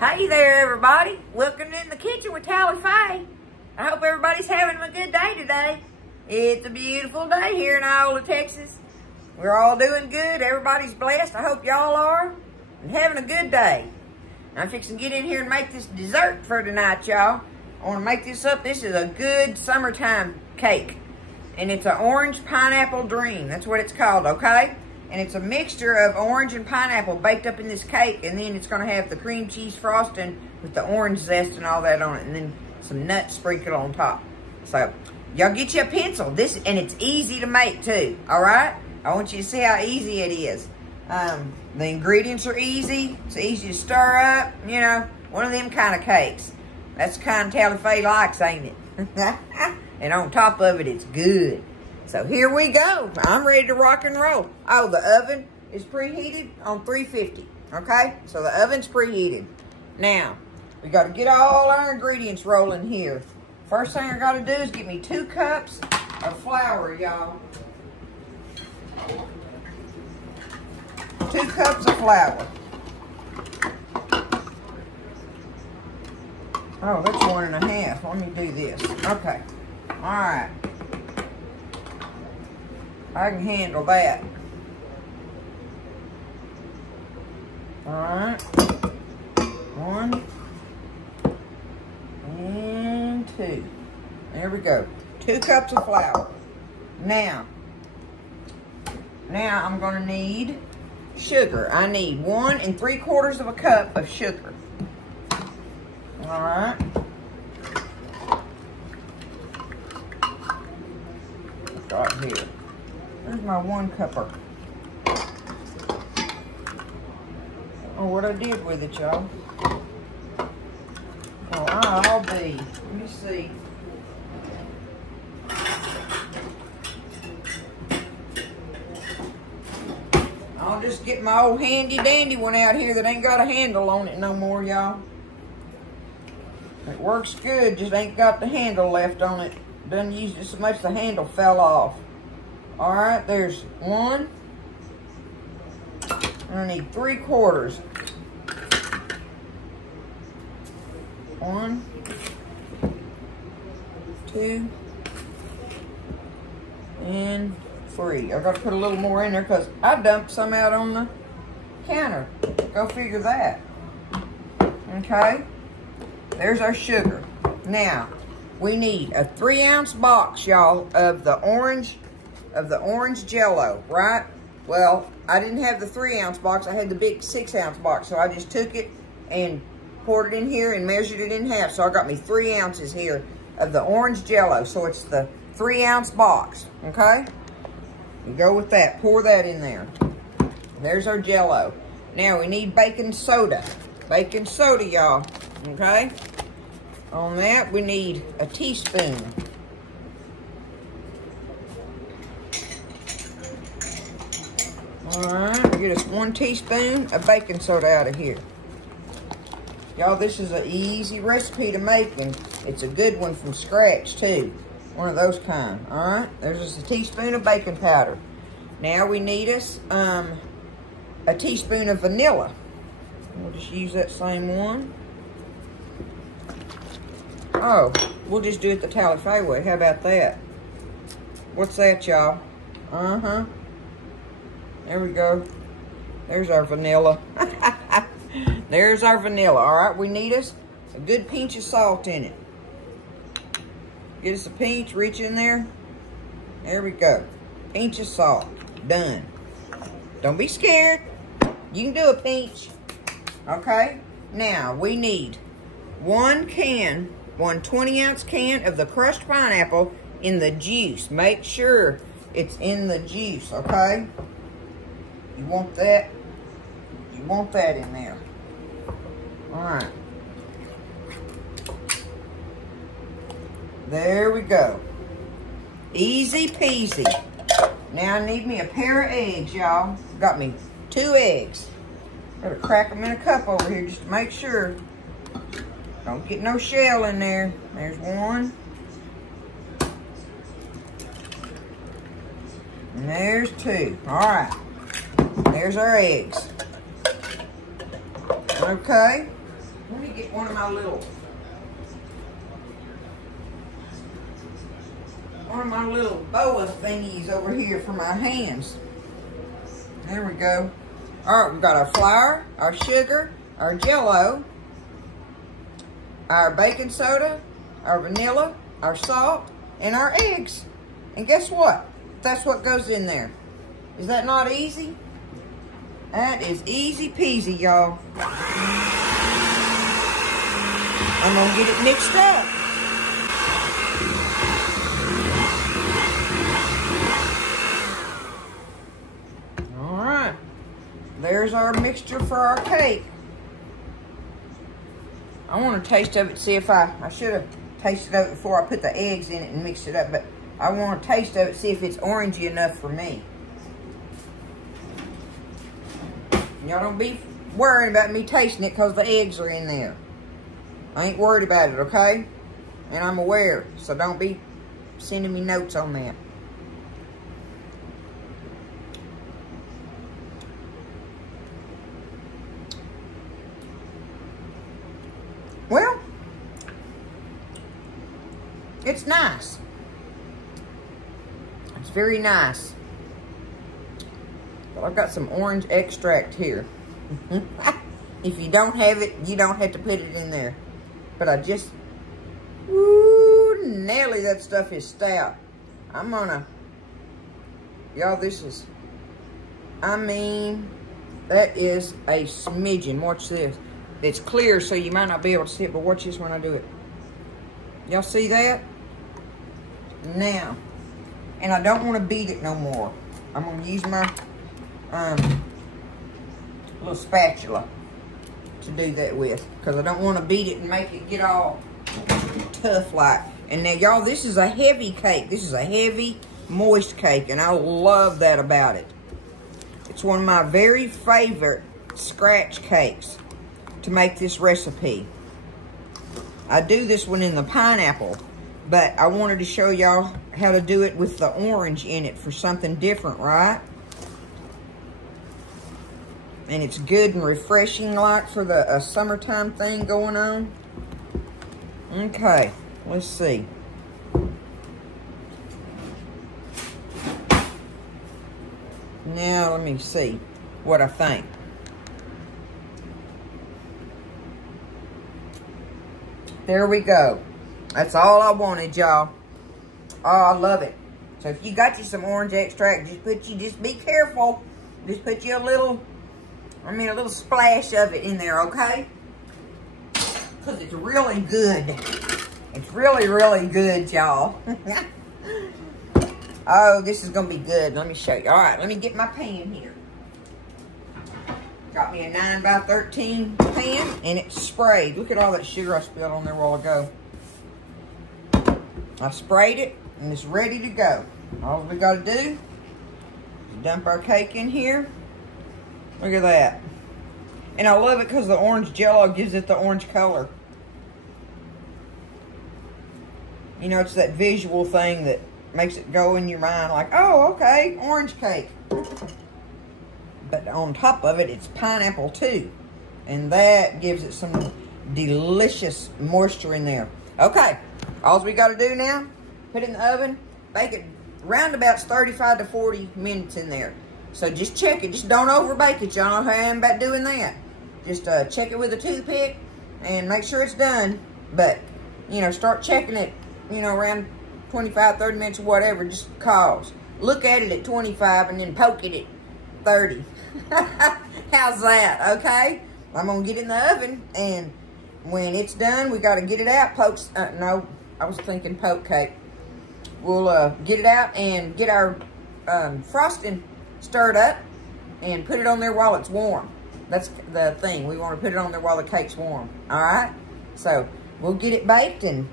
Hey there, everybody. Welcome in the kitchen with Tally Faye. I hope everybody's having a good day today. It's a beautiful day here in Iola, Texas. We're all doing good. Everybody's blessed. I hope y'all are and having a good day. I'm fixing to get in here and make this dessert for tonight, y'all. I want to make this up. This is a good summertime cake. And it's an orange pineapple dream. That's what it's called, okay? And it's a mixture of orange and pineapple baked up in this cake. And then it's going to have the cream cheese frosting with the orange zest and all that on it. And then some nuts sprinkled on top. So, y'all get you a pencil. And it's easy to make too, all right? I want you to see how easy it is. The ingredients are easy. It's easy to stir up. You know, one of them kind of cakes. That's the kind Tally Faye likes, ain't it? And on top of it, it's good. So here we go. I'm ready to rock and roll. Oh, the oven is preheated on 350, okay? So the oven's preheated. Now, we got to get all our ingredients rolling here. First thing I got to do is get me 2 cups of flour, y'all. 2 cups of flour. Oh, that's 1.5. Let me do this. Okay. All right. I can handle that. All right. 1 and 2. There we go. 2 cups of flour. Now I'm going to need sugar. I need 1 3/4 cup of sugar. All right. Got here. There's my 1 cupper. Oh, what I did with it, y'all. Oh, I'll be. Let me see. I'll just get my old handy dandy one out here that ain't got a handle on it no more, y'all. It works good, just ain't got the handle left on it. Done used it so much the handle fell off. All right, there's 1. I need 3/4. 1, 2, and 3. I gotta put a little more in there because I dumped some out on the counter. Go figure that. Okay, there's our sugar. Now, we need a 3-ounce box, y'all, of the orange Jello, right? Well, I didn't have the 3-ounce box. I had the big 6-ounce box, so I just took it and poured it in here and measured it in half. So I got me 3 ounces here of the orange Jello. So it's the 3-ounce box, okay? You go with that. Pour that in there. There's our Jello. Now we need baking soda. Baking soda, y'all, okay? On that, we need a teaspoon. All right, get us 1 teaspoon of baking soda out of here. Y'all, this is an easy recipe to make, and it's a good one from scratch, too. One of those kind, all right? There's just a teaspoon of baking powder. Now we need us a teaspoon of vanilla. We'll just use that same one. Oh, we'll just do it the Tally Faye way. How about that? What's that, y'all? Uh-huh. There we go. There's our vanilla. There's our vanilla. All right, we need us a good pinch of salt in it. Get us a pinch, reach in there. There we go. Pinch of salt. Done. Don't be scared. You can do a pinch. Okay? Now, we need 1 20-ounce can of the crushed pineapple in the juice. Make sure it's in the juice, okay? You want that? You want that in there. All right. There we go. Easy peasy. Now I need me a pair of eggs, y'all. Got me 2 eggs. Gotta crack them in a cup over here just to make sure. Don't get no shell in there. There's 1. And there's 2. All right. There's our eggs. Okay. Let me get one of my little boa thingies over here for my hands. There we go. All right, we've got our flour, our sugar, our Jell-O, our baking soda, our vanilla, our salt, and our eggs. And guess what? That's what goes in there. Is that not easy? That is easy peasy, y'all. I'm gonna get it mixed up. All right. There's our mixture for our cake. I want a taste of it, see if I should have tasted of it before I put the eggs in it and mixed it up, but I want a taste of it, see if it's orangey enough for me. Y'all don't be worrying about me tasting it because the eggs are in there. I ain't worried about it, okay? And I'm aware, so don't be sending me notes on that. Well, it's nice. It's very nice. But I've got some orange extract here. If you don't have it, you don't have to put it in there. But I just, woo, Nelly, that stuff is stout. I'm gonna, y'all, this is, I mean, that is a smidgen. Watch this. It's clear, so you might not be able to see it, but watch this when I do it. Y'all see that? Now, and I don't want to beat it no more. I'm going to use my little spatula to do that with, because I don't want to beat it and make it get all tough like. And now, y'all, this is a heavy cake. This is a heavy, moist cake, and I love that about it. It's one of my very favorite scratch cakes to make this recipe. I do this one in the pineapple, but I wanted to show y'all how to do it with the orange in it for something different, right? And it's good and refreshing like for the summertime thing going on. Okay, let's see. Now let me see what I think. There we go. That's all I wanted, y'all. Oh, I love it. So if you got you some orange extract, just be careful. Just put you a little splash of it in there, okay? Because it's really good. It's really, really good, y'all. Oh, this is going to be good. Let me show you. All right, let me get my pan here. Got me a 9x13 pan, and it's sprayed. Look at all that sugar I spilled on there a while ago. I sprayed it, and it's ready to go. All we got to do is dump our cake in here. Look at that. And I love it because the orange Jell-O gives it the orange color. You know, it's that visual thing that makes it go in your mind like, oh, okay, orange cake. But on top of it, it's pineapple too. And that gives it some delicious moisture in there. Okay, all we got to do now, put it in the oven, bake it round about 35 to 40 minutes in there. So just check it. Just don't overbake it. Y'all know how I am about doing that. Just check it with a toothpick and make sure it's done. But, you know, start checking it, you know, around 25, 30 minutes or whatever, just cause. Look at it at 25 and then poke it at 30. How's that, okay? I'm going to get in the oven, and when it's done, we got to get it out. No, I was thinking poke cake. We'll get it out and get our frosting stirred up and put it on there while it's warm. That's the thing. We want to put it on there while the cake's warm, all right? So we'll get it baked and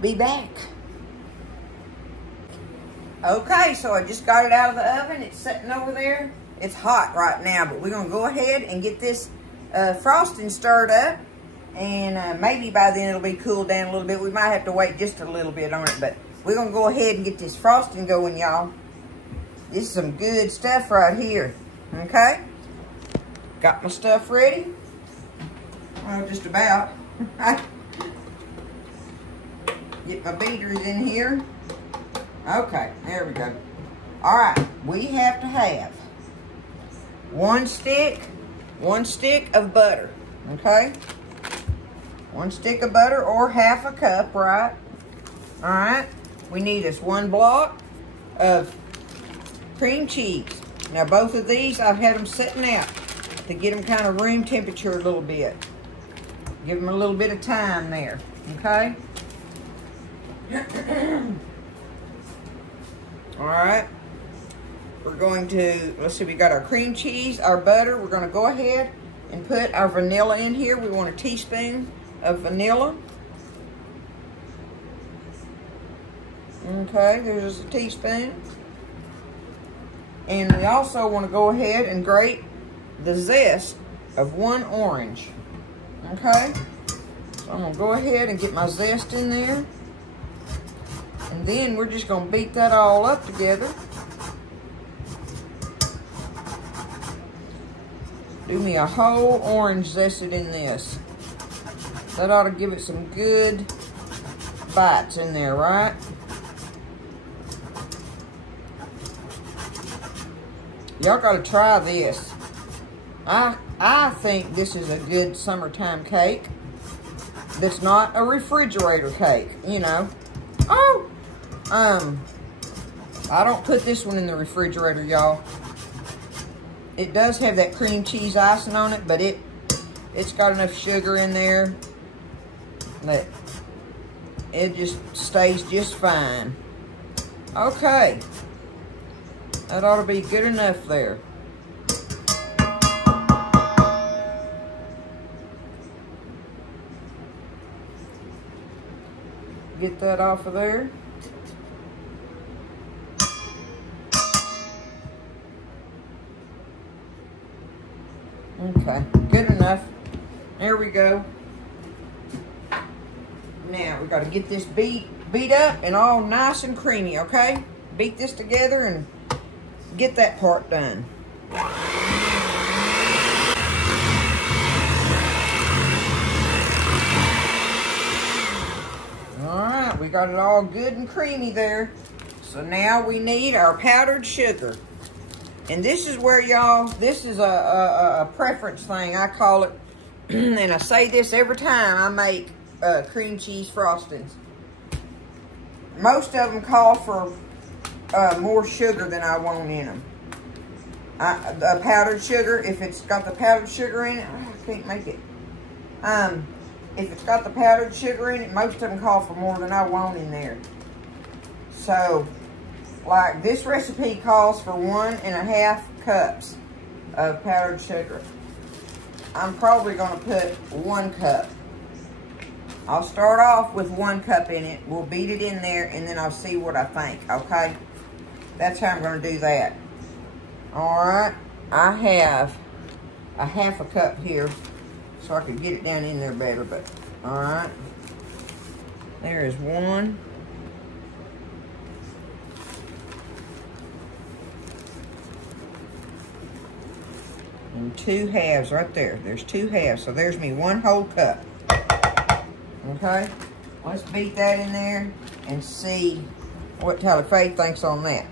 be back. Okay, so I just got it out of the oven. It's sitting over there. It's hot right now, but we're going to go ahead and get this frosting stirred up. And maybe by then it'll be cooled down a little bit. We might have to wait just a little bit on it, but we're going to go ahead and get this frosting going, y'all. This is some good stuff right here, okay? Got my stuff ready. Well, just about. Get my beaters in here. Okay, there we go. All right, we have to have one stick of butter, okay? 1 stick of butter or half a cup, right? All right, we need us 1 block of cream cheese. Now, both of these, I've had them sitting out to get them kind of room temperature a little bit. Give them a little bit of time there, okay? All right. We're going to, let's see, we got our cream cheese, our butter. We're going to go ahead and put our vanilla in here. We want a teaspoon of vanilla. Okay, there's a teaspoon. And we also want to go ahead and grate the zest of 1 orange. Okay, so I'm going to go ahead and get my zest in there. And then we're just going to beat that all up together. Do me a whole orange zested in this. That ought to give it some good bites in there, right? Y'all got to try this. I think this is a good summertime cake. That's not a refrigerator cake, you know. Oh! I don't put this one in the refrigerator, y'all. It does have that cream cheese icing on it, but it's got enough sugar in there that it just stays just fine. Okay. That ought to be good enough there. Get that off of there. Okay, good enough. There we go. Now, we got to get this beat up and all nice and creamy, okay? Beat this together and get that part done. Alright, we got it all good and creamy there. So now we need our powdered sugar. And this is where, y'all, this is a preference thing, I call it. And I say this every time I make cream cheese frostings. Most of them call for more sugar than I want in them. Powdered sugar, if it's got the powdered sugar in it, I can't make it. If it's got the powdered sugar in it, most of them call for more than I want in there. So, like this recipe calls for 1.5 cups of powdered sugar. I'm probably going to put 1 cup. I'll start off with 1 cup in it. We'll beat it in there and then I'll see what I think, okay? That's how I'm going to do that. Alright, I have a half a cup here so I could get it down in there better, but alright. There is 1. And 2 halves right there. There's 2 halves, so there's me 1 whole cup. Okay, let's beat that in there and see what Tyler Faye thinks on that.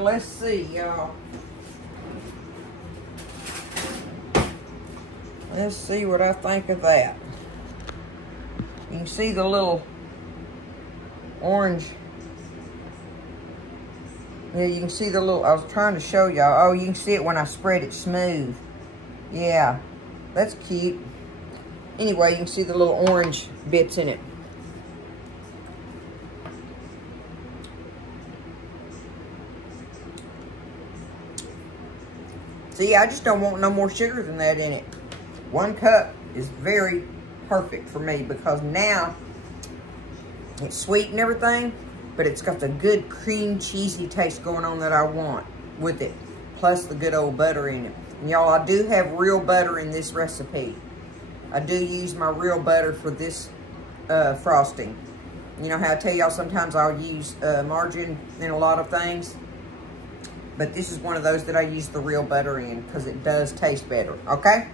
Let's see, y'all. Let's see what I think of that. You can see the little orange. Yeah, you can see the little, I was trying to show y'all. Oh, you can see it when I spread it smooth. Yeah, that's cute. Anyway, you can see the little orange bits in it. See, I just don't want no more sugar than that in it. 1 cup is very perfect for me because now it's sweet and everything, but it's got the good cream cheesy taste going on that I want with it, plus the good old butter in it. And y'all, I do have real butter in this recipe. I do use my real butter for this frosting. You know how I tell y'all sometimes I'll use margarine in a lot of things? But this is one of those that I use the real butter in because it does taste better, okay?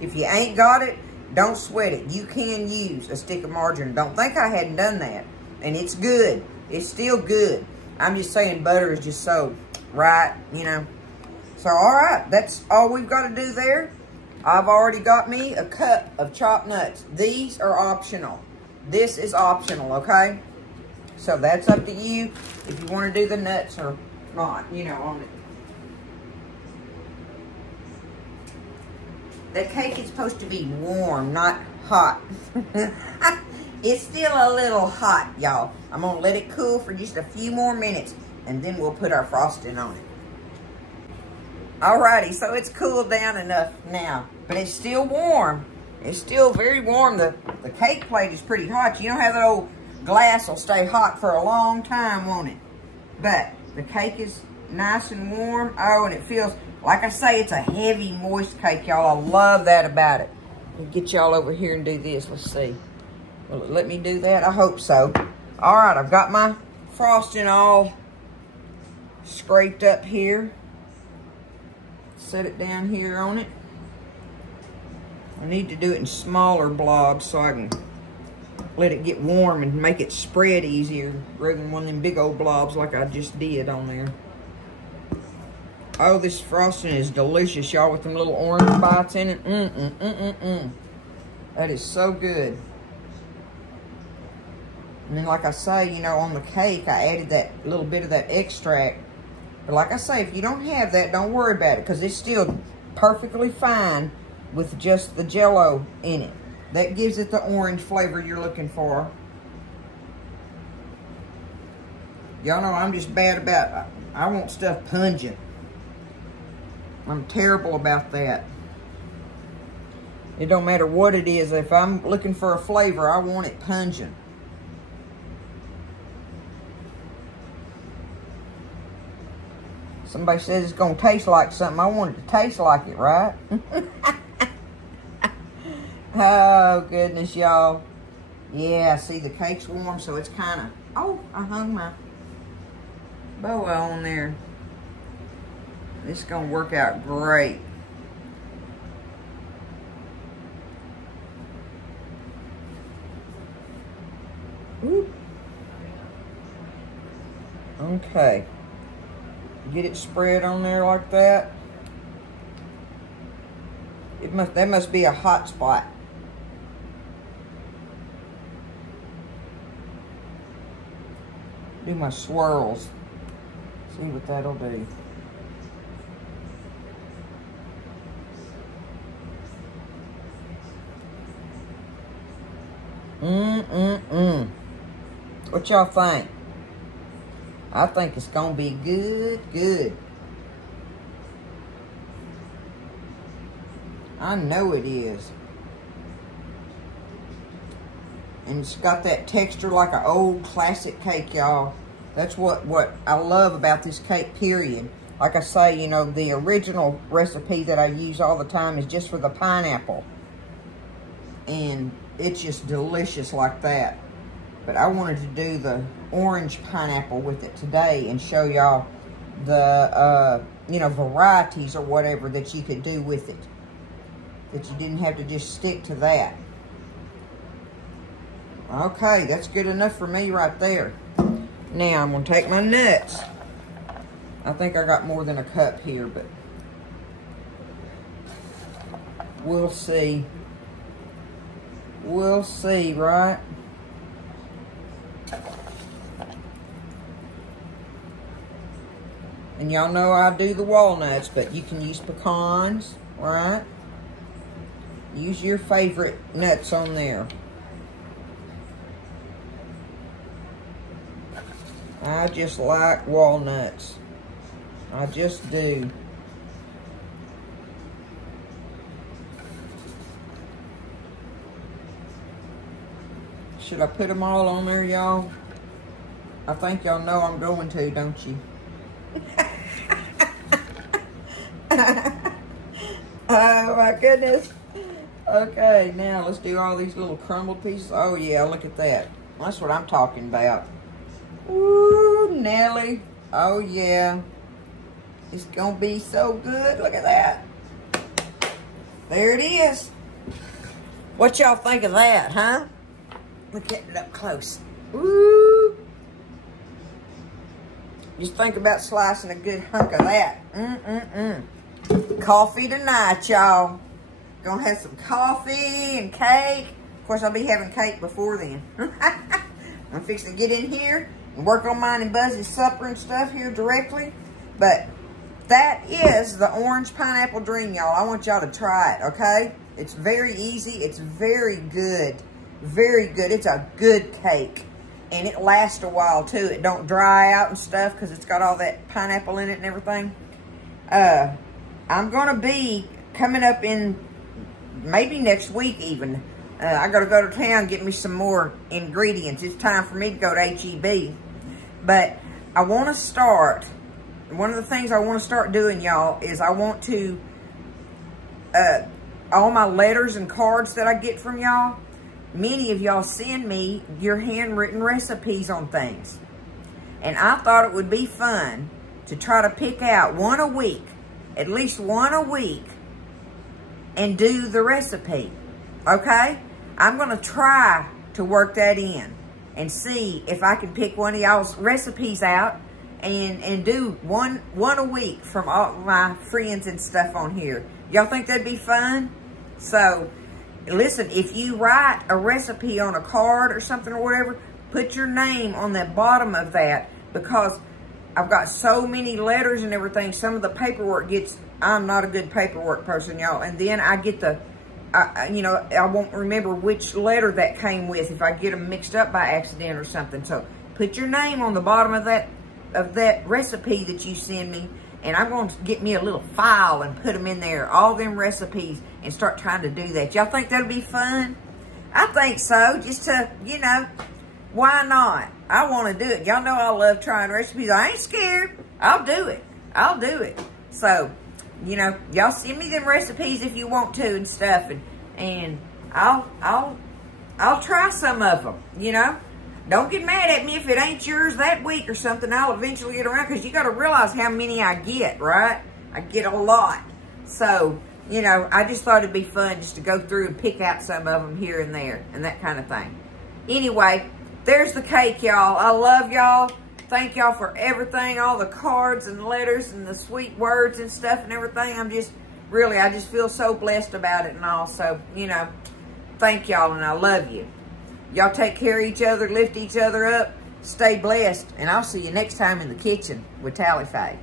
If you ain't got it, don't sweat it. You can use a stick of margarine. Don't think I hadn't done that. And it's good. It's still good. I'm just saying butter is just so right, you know. So, all right, that's all we've got to do there. I've already got me a cup of chopped nuts. These are optional. This is optional, okay? So that's up to you if you want to do the nuts or not, you know, on it. The cake is supposed to be warm, not hot. It's still a little hot, y'all. I'm going to let it cool for just a few more minutes, and then we'll put our frosting on it. Alrighty, so it's cooled down enough now, but it's still warm. It's still very warm. The cake plate is pretty hot. You know how that old glass will stay hot for a long time, won't it? But the cake is nice and warm. Oh, and it feels, like I say, it's a heavy, moist cake, y'all. I love that about it. Let me get y'all over here and do this. Let's see. Will it let me do that? I hope so. All right, I've got my frosting all scraped up here. Set it down here on it. I need to do it in smaller blobs so I can let it get warm and make it spread easier rather than one of them big old blobs like I just did on there. Oh, this frosting is delicious, y'all, with them little orange bites in it. That is so good. And then, like I say, you know, on the cake, I added that little bit of that extract. But like I say, if you don't have that, don't worry about it, because it's still perfectly fine with just the Jell-O in it. That gives it the orange flavor you're looking for. Y'all know I'm just bad about, I want stuff pungent. I'm terrible about that. It don't matter what it is. If I'm looking for a flavor, I want it pungent. Somebody says it's going to taste like something. I want it to taste like it, right? Oh, goodness, y'all. Yeah, see, the cake's warm, so it's kind of... Oh, I hung my boa on there. This is going to work out great. Ooh. Okay. Get it spread on there like that. That must be a hot spot. Do my swirls. See what that'll do. What y'all think? I think it's gonna be good, good. I know it is. And it's got that texture like an old classic cake, y'all. That's what I love about this cake, period. Like I say, you know, the original recipe that I use all the time is just for the pineapple. And it's just delicious like that. But I wanted to do the orange pineapple with it today and show y'all the, you know, varieties or whatever that you could do with it. That you didn't have to just stick to that. Okay, that's good enough for me right there. Now I'm going to take my nuts. I think I got more than a cup here, but we'll see. We'll see, right? And y'all know I do the walnuts, but you can use pecans, right? Use your favorite nuts on there. I just like walnuts. I just do. Should I put them all on there, y'all? I think y'all know I'm going to, don't you? Oh my goodness. Okay, now let's do all these little crumbled pieces. Oh yeah, look at that. That's what I'm talking about. Ooh, Nelly. Oh yeah. It's gonna be so good. Look at that. There it is. What y'all think of that, huh? Look at it up close. Ooh. Just think about slicing a good hunk of that. Coffee tonight, y'all. Gonna have some coffee and cake. Of course, I'll be having cake before then. I'm fixing to get in here and work on mine and Buzzy's supper and stuff here directly. But that is the orange pineapple dream, y'all. I want y'all to try it, okay? It's very easy. It's very good. Very good. It's a good cake. And it lasts a while, too. It don't dry out and stuff because it's got all that pineapple in it and everything. I'm going to be coming up in maybe next week even. I got to go to town and get me some more ingredients. It's time for me to go to H-E-B. But I want to start, one of the things I want to start doing, y'all, is I want to, all my letters and cards that I get from y'all, many of y'all send me your handwritten recipes on things. And I thought it would be fun to try to pick out one a week, at least one a week, and do the recipe, okay? I'm going to try to work that in and see if I can pick one of y'all's recipes out and do one a week from all my friends and stuff on here. Y'all think that'd be fun? So, listen, if you write a recipe on a card or something or whatever, put your name on the bottom of that, because I've got so many letters and everything. Some of the paperwork gets, I'm not a good paperwork person, y'all. And then I get the, you know, I won't remember which letter that came with if I get them mixed up by accident or something. So put your name on the bottom of that recipe that you send me. And I'm going to get me a little file and put them in there, all them recipes, and start trying to do that. Y'all think that'll be fun? I think so. Just to, you know, why not? I want to do it. Y'all know I love trying recipes. I ain't scared. I'll do it. I'll do it. So, you know, y'all send me them recipes if you want to and stuff, and I'll try some of them, you know. Don't get mad at me if it ain't yours that week or something. I'll eventually get around, because you got to realize how many I get, right? I get a lot. So, you know, I just thought it'd be fun just to go through and pick out some of them here and there and that kind of thing. Anyway, there's the cake, y'all. I love y'all. Thank y'all for everything, all the cards and letters and the sweet words and stuff and everything. I'm just, really, I just feel so blessed about it and all. So, you know, thank y'all, and I love you. Y'all take care of each other, lift each other up, stay blessed, and I'll see you next time in the kitchen with Tally Faye.